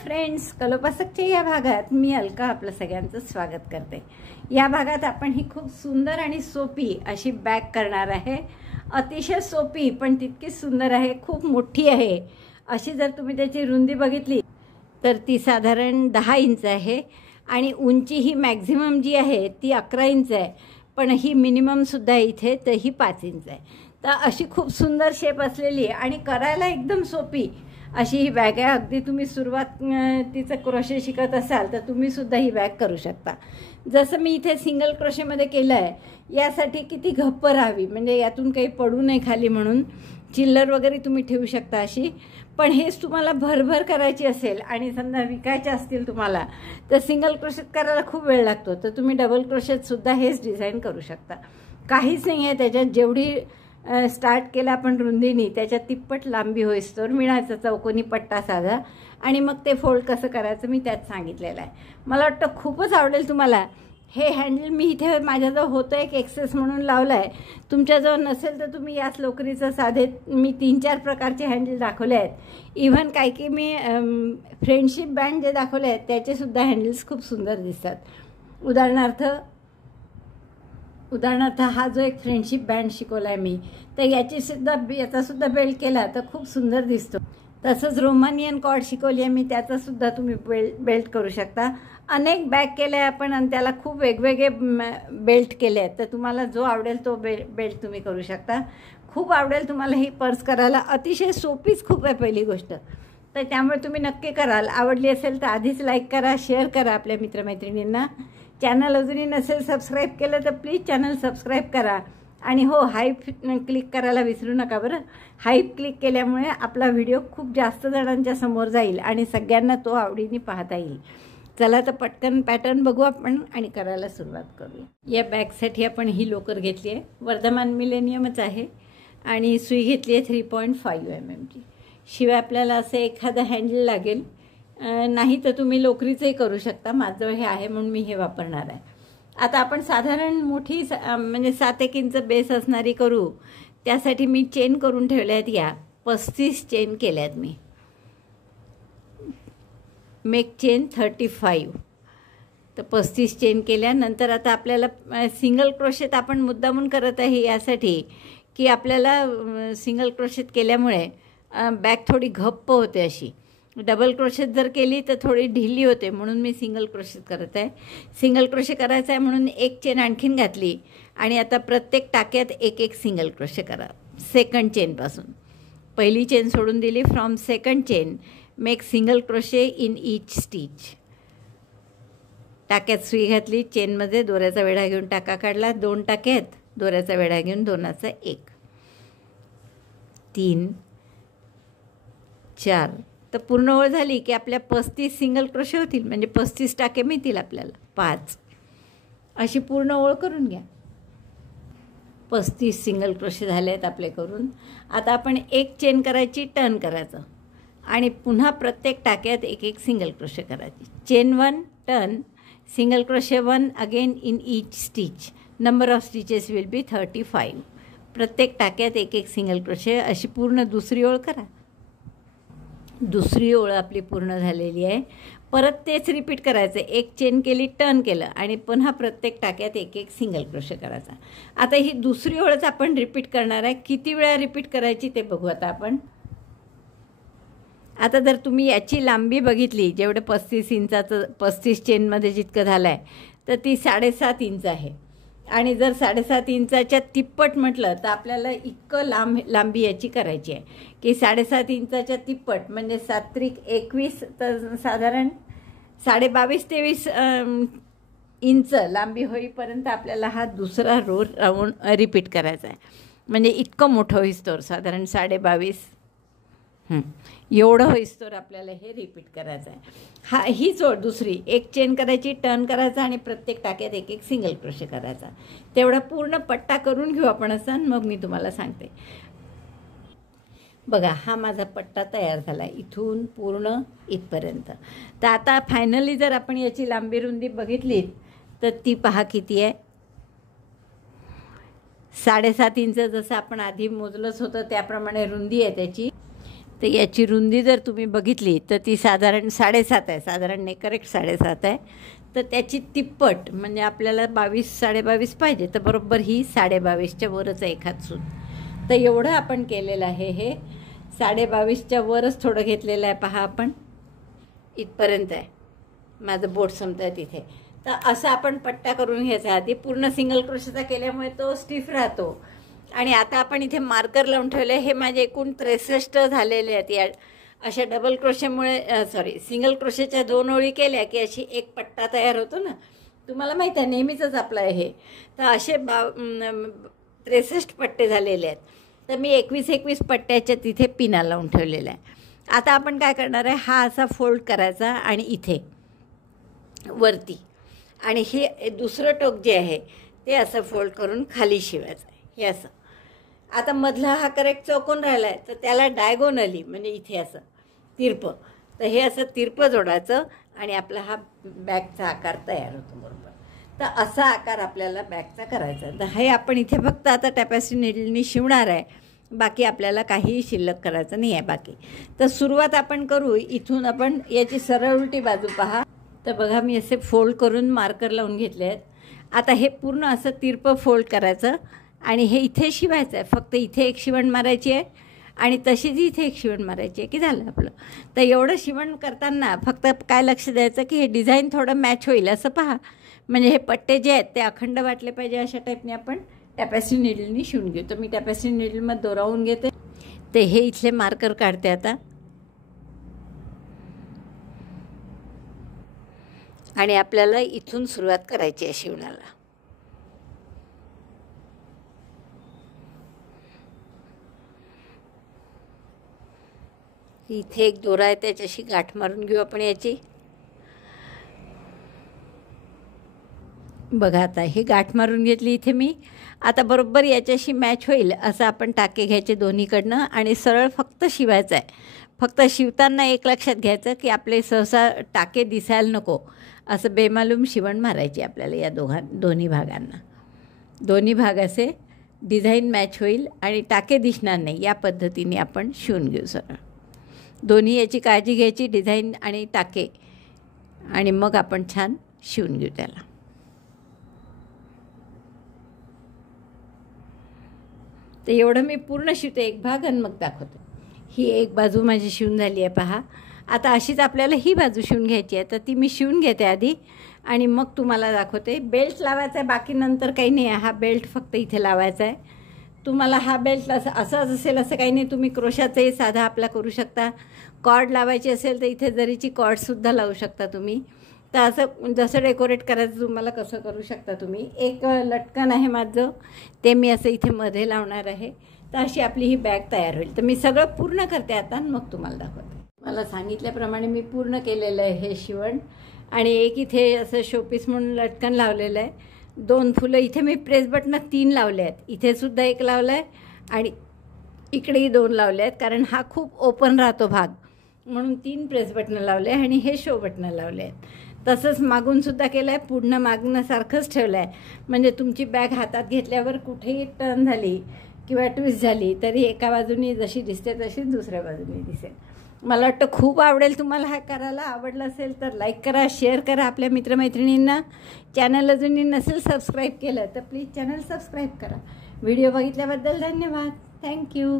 Friends, कलोपासकच्या या भागात मी अलका आपलं सगळ्यांचं स्वागत करते। या भागात आपण ही खूप सुंदर आणि सोपी अशी बॅग करणार आहे। अतिशय सोपी पण तितकीच सुंदर आहे, खूप मोठी आहे। अशी जर तुम्ही त्याची रुंदी बघितली तर ती साधारण 10 इंच आहे आणि उंची ही मॅक्झिमम जी आहे ती 11 इंच आहे, पण ही मिनिमम सुद्धा इथे तर ही 5 इंच आहे। तर अशी खूप सुंदर शेप असलेली आणि करायला एकदम सोपी अशी ही बॅग आहे। अगदी तुम्ही सुरुवातीचं क्रोशे शिकत असाल तर तुम्ही सुद्धा ही बॅग करू शकता। जसं मी इथे सिंगल क्रोशेमध्ये केलं आहे, यासाठी किती घप्प राहावी म्हणजे यातून काही पडू नये खाली म्हणून चिल्लर वगैरे तुम्ही ठेवू शकता अशी। पण हेच तुम्हाला भरभर करायची असेल आणि समजा विकायचे असतील तुम्हाला तर सिंगल क्रोशेट करायला खूप वेळ लागतो, तर तुम्ही डबल क्रोशेट सुद्धा हेच डिझाइन करू शकता। काहीच नाही आहे त्याच्यात, जेवढी स्टार्ट केला आपण रुंदीनी त्याच्यात तिप्पट लांबी होईस्तोवर मिळायचा चौकोनी पट्टा साधा आणि मग ते फोल्ड कसं करायचं मी त्यात सांगितलेलं आहे। मला वाटतं खूपच आवडेल तुम्हाला। हे हँडल मी इथे माझ्याजवळ होतं एक एक्सेस म्हणून लावलं आहे, तुमच्याजवळ नसेल तर तुम्ही याच लोकरीचं साधे मी 3-4 प्रकारचे हँडल दाखवले आहेत। इव्हन काही मी फ्रेंडशिप बँड जे दाखवले आहेत त्याचेसुद्धा हँडल्स खूप सुंदर दिसतात। उदाहरणार्थ हा जो एक फ्रेंडशिप बँड शिकवला आहे मी, तर याचा सुद्धा बेल्ट केला तर खूप सुंदर दिसतो। तसंच रोमानियन कॉर्ड शिकवली आहे मी, त्याचा सुद्धा तुम्ही बेल्ट करू शकता। अनेक बॅग केल्या आपण आणि त्याला खूप वेगवेगळे बेल्ट केले आहेत, तर तुम्हाला जो आवडेल तो बेल्ट तुम्ही करू शकता। खूप आवडेल तुम्हाला ही पर्स करायला, अतिशय सोपीच खूप आहे पहिली गोष्ट, तर त्यामुळे तुम्ही नक्की कराल। आवडली असेल तर आधीच लाईक करा, शेअर करा आपल्या मित्रमैत्रिणींना। चॅनल अजूनही नसेल सबस्क्राईब केलं तर प्लीज चॅनल सबस्क्राईब करा आणि हो, हाईप क्लिक करायला विसरू नका बरं। हाईप क्लिक केल्यामुळे आपला व्हिडिओ खूप जास्त जणांच्या समोर जाईल आणि सगळ्यांना तो आवडीने पाहता येईल। चला तर पटकन पॅटर्न बघू आपण आणि करायला सुरुवात करूया। या बॅगसाठी आपण ही लोकर घेतली आहे, वर्धमान मिलेनियमच आहे आणि सुई घेतली आहे 3.5 mm ची। शिवाय आपल्याला असं एखादं हँडल लागेल, नाही तर तुम्ही लोकरीचंही करू शकता। माझं हे आहे म्हणून मी हे वापरणार आहे। आता आपण साधारण मोठी म्हणजे 7-1 इंच बेस असणारी करू, त्यासाठी मी चेन करून ठेवल्या आहेत। या 35 चेन केल्या आहेत मी। मेक चेन 35, तर 35 चेन केल्यानंतर आता आपल्याला सिंगल क्रोशेट आपण मुद्दामून करत आहे यासाठी की आपल्याला सिंगल क्रोशेट केल्यामुळे बॅग थोडी घप्प होते अशी। डबल क्रोशेट जर केली तर थोडी ढिली होते, म्हणून मी सिंगल क्रोशेट करत आहे। सिंगल क्रोशे करायचं आहे म्हणून एक चेन आणखीन घातली आणि आता प्रत्येक टाक्यात एक सिंगल क्रोशे करा सेकंड चेनपासून। पहिली चेन सोडून दिली, from second chain make single crochet in each stitch. टाक्यात सुई घातली, चेनमध्ये दोऱ्याचा वेढा घेऊन टाका काढला, 2 टाक्यात दोऱ्याचा वेढा घेऊन 2चा 1, 3, 4, तर पूर्ण ओळ झाली की आपल्या 35 सिंगल क्रोशे होतील, म्हणजे 35 टाके मिळतील आपल्याला। 5 अशी पूर्ण ओळ करून घ्या। 35 सिंगल क्रोशे झाले आहेत आपले करून। आता आपण एक चेन करायची, टर्न करायचं आणि पुन्हा प्रत्येक टाक्यात एक सिंगल क्रोशे करायची। Chain 1, turn, single crochet 1 again in each stitch. Number of stitches will be 35। प्रत्येक टाक्यात एक सिंगल क्रोशे, अशी पूर्ण दुसरी ओळ करा। दुसरी ओळ आपली पूर्ण झालेली आहे। परत तेच रिपीट करायचं, एक चेन केली, टर्न केलं आणि पुन्हा प्रत्येक टाक्यात एक सिंगल क्रोशे करायचा। आता ही दुसरी ओळच आपण रिपीट करणार आहे। किती वेळा रिपीट करायची ते बघू आता आपण। आता जर तुम्ही याची लांबी बघितली, जेवढं 35 इंचाचं 35 चेनमध्ये जितकं झालं आहे तर ती 7.5 इंच आहे आणि जर 7.5 इंचाच्या तिप्पट म्हटलं तर आपल्याला इतकं लांबी याची करायची आहे की 7.5 इंचाच्या तिप्पट म्हणजे 7-21, तर साधारण 22-23 इंच लांबी होईपर्यंत आपल्याला हा दुसरा रो राऊंड रिपीट करायचा आहे। म्हणजे इतकं मोठं होईस्तोवर साधारण 22.5 एवढं होईस्तोवर आपल्याला हे रिपीट करायचं आहे। हीच ओळ दुसरी, एक चेन करायची, टर्न करायचा आणि प्रत्येक टाक्यात एक सिंगल क्रोशे करायचा। तेवढा पूर्ण पट्टा करून घेऊ आपण असा, मग मी तुम्हाला सांगते। बघा, हा माझा पट्टा तयार झाला इथून पूर्ण इथपर्यंत। तर आता फायनली जर आपण याची लांबी रुंदी बघितली तर ती पहा किती आहे, 7.5 इंच जसं आपण आधी मोजलंच होतं त्याप्रमाणे रुंदी आहे त्याची। तर याची रुंदी जर तुम्ही बघितली तर ती साधारण 7.5 आहे, साधारण नाही, करेक्ट 7.5 आहे. तर त्याची तिप्पट म्हणजे आपल्याला 22 22.5 पाहिजे, तर बरोबर ही 22.5च्या वरच आहे एखाद सूत. तर एवढं आपण केलेलं आहे. हे 22.5च्या वरच थोडं घेतलेलं आहे. पहा, आपण इथपर्यंत आहे, माझं बोट संपतं आहे तिथे. तर असं आपण पट्टा करून घ्यायचा. आधी पूर्ण सिंगल क्रोशेचा केल्यामुळे तो स्टिफ राहतो. आणि आता आपण इथे मार्कर लावून ठेवले. हे माझे एकूण 63 झालेले आहेत. या अशा डबल क्रोशेमुळे सिंगल क्रोशेच्या 2 ओळी केल्या की अशी एक पट्टा तयार होतो ना, तुम्हाला माहीत आहे, नेहमीचंच आपलं आहे हे. तर असे 63 पट्टे झालेले आहेत. तर मी 21 पट्ट्याच्या तिथे पिना लावून ठेवलेल्या आहे. आता आपण काय करणार आहे, हा असा फोल्ड करायचा आणि इथे वरती, आणि हे दुसरं टोक जे आहे ते असं फोल्ड करून खाली शिवायचं आहे. हे असं. आता मधला हा करेक्ट चौकोन राहिला आहे, तर त्याला डायगोनली म्हणजे इथे असं तिरपं, तर हे असं तिरपं जोडायचं आणि आपला हा बॅगचा आकार तयार होतो बरोबर. तर असा आकार आपल्याला बॅगचा करायचा. तर हे आपण इथे फक्त आता टॅपेस्ट्री नीडलनी शिवणार आहे, बाकी आपल्याला काहीही शिल्लक करायचं नाही आहे बाकी. तर सुरुवात आपण करू इथून. आपण याची सरळ उलटी बाजू पहा. तर बघा, मी असे फोल्ड करून मार्कर लावून घेतले आहेत. आता हे पूर्ण असं तिरपं फोल्ड करायचं आणि हे इथे शिवायचं आहे. फक्त इथे एक शिवण मारायची आहे आणि तशीच इथे एक शिवण मारायची आहे की झालं आपलं. तर एवढं शिवण करताना फक्त काय लक्ष द्यायचं की हे डिझाईन थोडं मॅच होईल असं पहा. म्हणजे हे पट्टे जे आहेत ते अखंड वाटले पाहिजे, अशा टाईपने आपण टॅपेस्ट्री नीडलनी शिवून घेऊ. तर मी टॅपेस्ट्री नीडलमध्ये दोरावून घेते. ते हे इथले मार्कर काढते आता आणि आपल्याला इथून सुरुवात करायची आहे शिवणाला. इथे एक दोरा आहे, त्याच्याशी गाठ मारून घेऊ आपण याची. बघा, आता ही गाठ मारून घेतली इथे मी. आता बरोबर याच्याशी मॅच होईल असं आपण टाके घ्यायचे दोन्हीकडनं आणि सरळ फक्त शिवायचं आहे. फक्त शिवताना एक लक्षात घ्यायचं की आपले सहसा टाके दिसायला नको, असं बेमालूम शिवण मारायची आपल्याला या दोन्ही भागांना. दोन्ही भाग असे डिझाईन मॅच होईल आणि टाके दिसणार नाही, या पद्धतीने आपण शिवून घेऊ सरळ. दोन्ही याची काळजी घ्यायची, डिझाईन आणि टाके, आणि मग आपण छान शिवून घेऊ त्याला. तर एवढं मी पूर्ण शिवते एक भाग आणि मग दाखवते. ही एक बाजू माझी शिवून झाली आहे पहा. आता अशीच आपल्याला ही बाजू शिवून घ्यायची आहे. तर ती मी शिवून घेते आधी आणि मग तुम्हाला दाखवते. बेल्ट लावायचा आहे, बाकी नंतर काही नाही आहे. हा बेल्ट फक्त इथे लावायचा आहे. तुम्हाला हा बेल्ट असंच असेल असं काही नाही, तुम्ही क्रोशाचाही साधा आपला करू शकता. कॉर्ड लावायची असेल तर इथे जरीची कॉर्डसुद्धा लावू शकता तुम्ही. तर असं जसं डेकोरेट करायचं तुम्हाला कसं करू शकता तुम्ही. एक लटकन आहे माझं, ते मी असं इथे मध्ये लावणार आहे. तर अशी आपली ही बॅग तयार होईल. तर मी सगळं पूर्ण करते आता मग तुम्हाला दाखवते. मला सांगितल्याप्रमाणे मी पूर्ण केलेलं आहे हे शिवण. आणि एक इथे असं शोपीस म्हणून लटकन लावलेलं आहे. 2 फुलं इथे मी प्रेस बटनं 3 लावले आहेत. इथे सुद्धा एक लावलं आहे आणि इकडेही 2 लावले आहेत, कारण हा खूप ओपन राहतो भाग, म्हणून 3 प्रेस बटनं लावले आणि हे शो बटनं लावले आहेत. तसंच मागूनसुद्धा केलं आहे, पुढनं मागण्यासारखंच ठेवलं आहे. म्हणजे तुमची बॅग हातात घेतल्यावर कुठेही टर्न झाली किंवा ट्विस्ट झाली तरी एका बाजूनी जशी दिसते तशीच दुसऱ्या बाजूनी दिसेल. मला वाटतं खूप आवडेल तुम्हाला. हा करायला आवडलं असेल तर लाईक करा, शेअर करा आपल्या मित्रमैत्रिणींना. चॅनल अजूनही नसेल सबस्क्राईब केलं तर प्लीज चॅनल सबस्क्राईब करा. व्हिडिओ बघितल्याबद्दल धन्यवाद. थँक्यू.